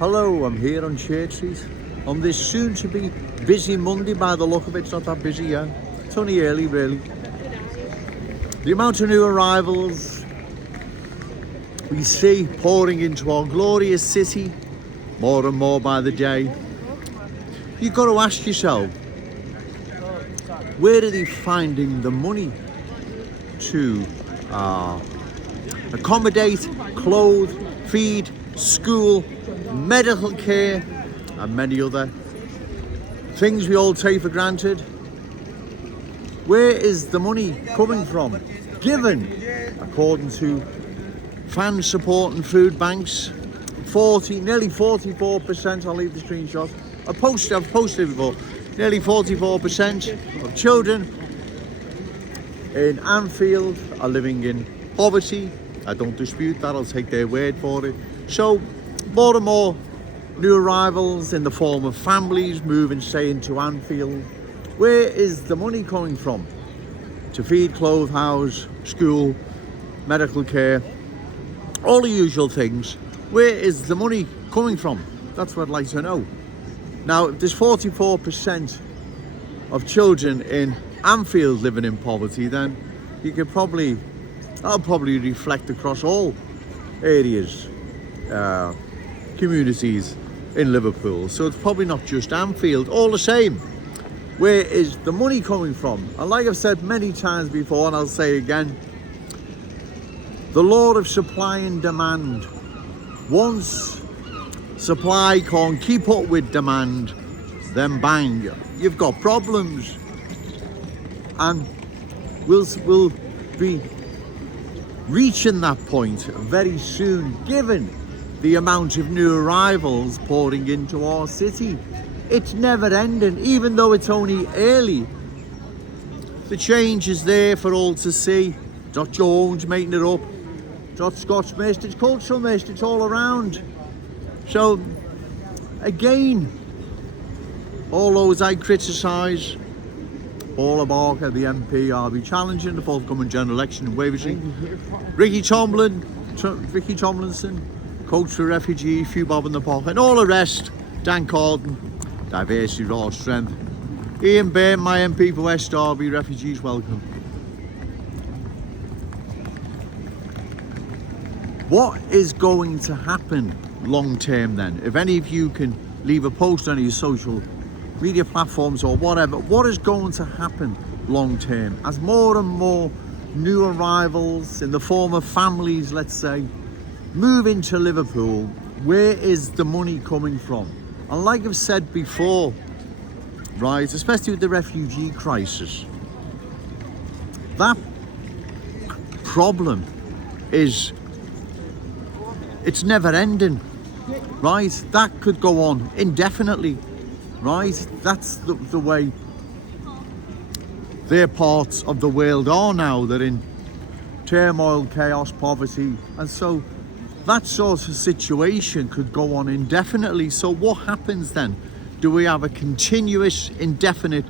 Hello, I'm here on Church Street on this soon to be busy Monday. By the look of it, it's not that busy yet. It's only early, really. The amount of new arrivals we see pouring into our glorious city, more and more by the day. You've got to ask yourself, where are they finding the money to accommodate, clothe, feed, school, medical care, and many other things we all take for granted? Where is the money coming from? Given, according to fan support and food banks, nearly 44%, I'll leave the screenshot, I've posted before, nearly 44% of children in Anfield are living in poverty. I don't dispute that, I'll take their word for it. So, more and more new arrivals in the form of families moving, say, into Anfield. Where is the money coming from? To feed, clothe, house, school, medical care, all the usual things. Where is the money coming from? That's what I'd like to know. Now, if there's 44% of children in Anfield living in poverty, then that'll probably reflect across all areas, communities in Liverpool. So it's probably not just Anfield. All the same, where is the money coming from? And like I've said many times before, and I'll say again, the law of supply and demand. Once supply can't keep up with demand, then bang, you've got problems. And we'll be reaching that point very soon, given the amount of new arrivals pouring into our city. It's never ending, even though it's only early. The change is there for all to see. It's not Jones making it up. It's not Scots mist, it's cultural mist, it's all around. So, again, all those I criticise, Paula Barker, the MP, I'll be challenging the forthcoming general election in Waverley. Ricky Tomlinson, coach for Refugee, Few Bob in the Park, and all the rest. Dan Carden, diversity, raw strength. Ian Byrne, my MP for West Derby, Refugees welcome. What is going to happen long term then? If any of you can leave a post on your social media platforms or whatever, what is going to happen long term as more and more new arrivals in the form of families, let's say, move into Liverpool? Where is the money coming from? And like I've said before, right, especially with the refugee crisis, that problem it's never ending, right? That could go on indefinitely, right? That's the way their parts of the world are now. They're in turmoil, chaos, poverty, and so that sort of situation could go on indefinitely. So what happens then? Do we have a continuous, indefinite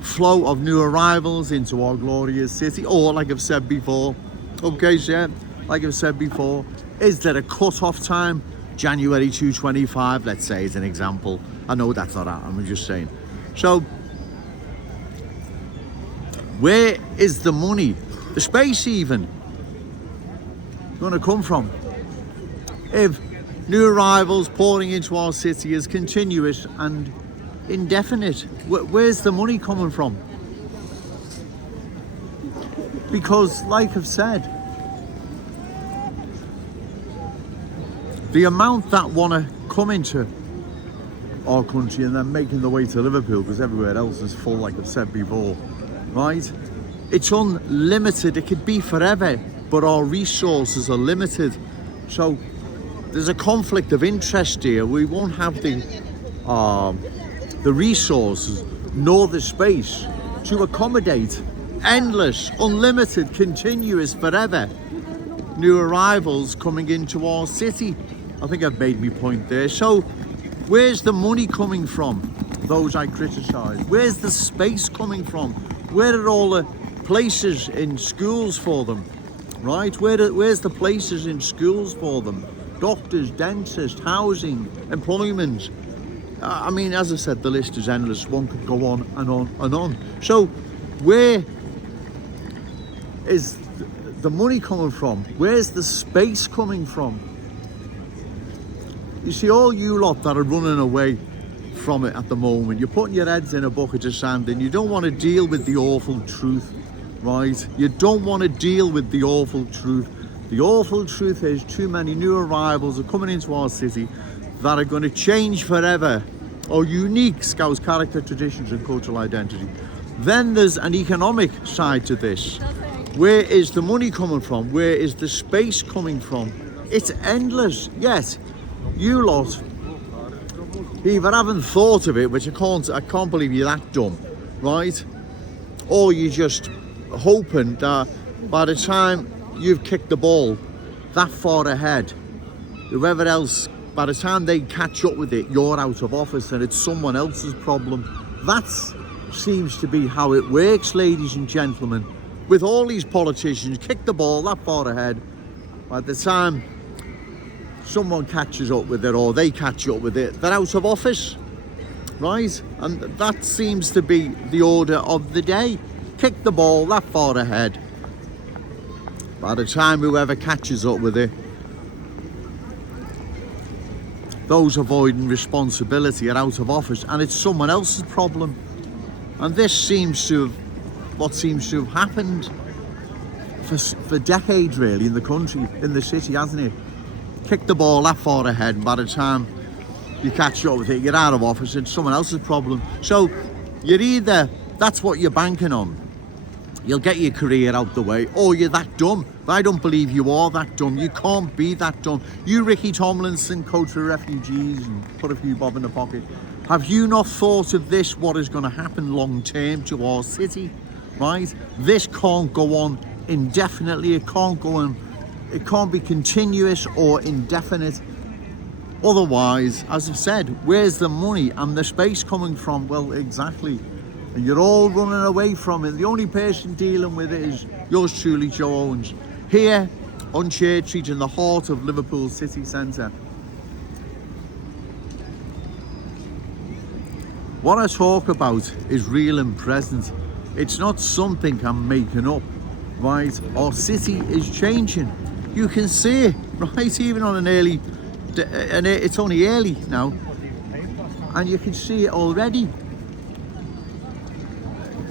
flow of new arrivals into our glorious city? Or, like I've said before, is there a cut-off time? January 2025, let's say, as an example. I know that's not that, I'm just saying. So, where is the money, the space even, going to come from? If new arrivals pouring into our city is continuous and indefinite, where's the money coming from? Because, like I've said, the amount that want to come into our country and then making their way to Liverpool, because everywhere else is full, like I've said before, right? It's unlimited, it could be forever, but our resources are limited. So there's a conflict of interest here. We won't have the resources nor the space to accommodate endless, unlimited, continuous, forever new arrivals coming into our city. I think I've made my point there. So where's the money coming from? Those I criticise. Where's the space coming from? Where are all the places in schools for them? Right? Where's the places in schools for them? doctors, dentists, housing, employment. I mean, as I said, the list is endless. One could go on and on and on. So where is the money coming from? Where's the space coming from? You see, all you lot that are running away from it at the moment, you're putting your heads in a bucket of sand and you don't want to deal with the awful truth, right? You don't want to deal with the awful truth. The awful truth is too many new arrivals are coming into our city that are going to change forever our unique Scouse character, traditions and cultural identity. Then there's an economic side to this. Where is the money coming from? Where is the space coming from? It's endless. Yes, you lot either haven't thought of it, which I can't believe you're that dumb, right? Or you're just hoping that by the time you've kicked the ball that far ahead, whoever else, by the time they catch up with it, you're out of office and it's someone else's problem. That seems to be how it works, ladies and gentlemen. With all these politicians, kick the ball that far ahead, by the time someone catches up with it or they catch up with it, they're out of office, right? And that seems to be the order of the day. Kick the ball that far ahead. By the time whoever catches up with it, those avoiding responsibility are out of office and it's someone else's problem. And this seems to have, what seems to have happened for decades really in the country, in the city, hasn't it? Kick the ball that far ahead and by the time you catch up with it, you're out of office, it's someone else's problem. So you're either, that's what you're banking on, you'll get your career out the way, or you're that dumb. I don't believe you are that dumb. You can't be that dumb. You, Ricky Tomlinson, coach for Refugees and put a few bob in the pocket, have you not thought of this, what is going to happen long term to our city, right? This can't go on indefinitely. It can't go on, it can't be continuous or indefinite. Otherwise, as I've said, where's the money and the space coming from? Well, exactly. And you're all running away from it. The only person dealing with it is yours truly, Joe Owens, here on Church Street in the heart of Liverpool city centre. What I talk about is real and present. It's not something I'm making up, right? Our city is changing. You can see it, right? Even on an early, and it's only early now, and you can see it already.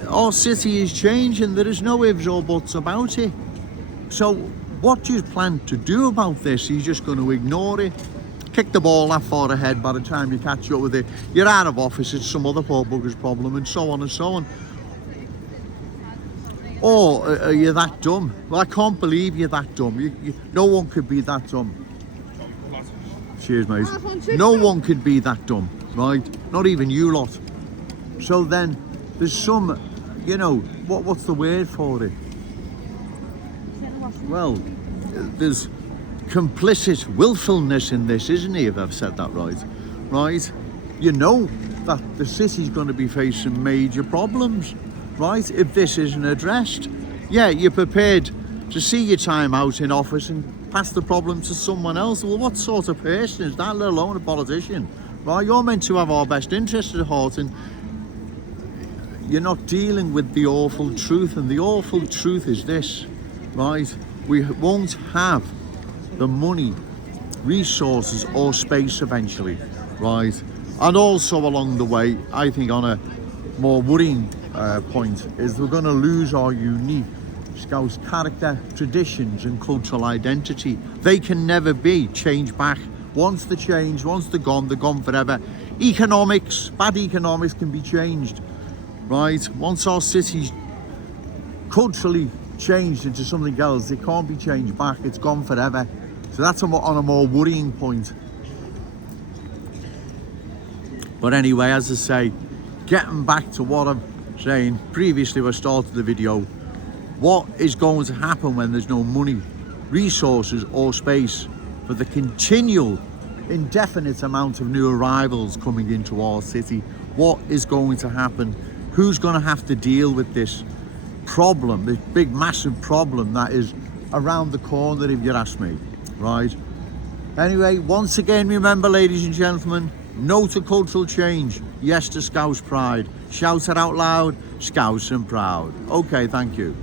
Our city is changing. There is no ifs or buts about it. So what do you plan to do about this? Are you just going to ignore it? Kick the ball that far ahead, by the time you catch up with it, you're out of office, it's some other poor bugger's problem, and so on and so on. Or are you that dumb? Well, I can't believe you're that dumb. No one could be that dumb. Cheers, mate. No one could be that dumb, right? Not even you lot. So then there's some, you know, what's the word for it? Well, there's complicit willfulness in this, isn't there, if I've said that right? Right? You know that the city's going to be facing major problems, right, if this isn't addressed. Yeah, you're prepared to see your time out in office and pass the problem to someone else. Well, what sort of person is that, let alone a politician? Right? You're meant to have our best interests at heart, and you're not dealing with the awful truth. And the awful truth is this, right? We won't have the money, resources or space eventually, right? And also along the way, I think on a more worrying point, is we're going to lose our unique Scouse character, traditions and cultural identity. They can never be changed back. Once they're changed, once they're gone forever. Economics, bad economics can be changed, right? Once our city's culturally changed into something else, it can't be changed back, it's gone forever. So that's on a more worrying point. But anyway, as I say, getting back to what I'm saying previously when I started the video, what is going to happen when there's no money, resources or space for the continual, indefinite amount of new arrivals coming into our city? What is going to happen? Who's going to have to deal with this problem, this big massive problem that is around the corner, if you ask me, right? Anyway, once again, remember, ladies and gentlemen, no to cultural change, yes to Scouse pride. Shout it out loud, Scouse and proud. Okay, thank you.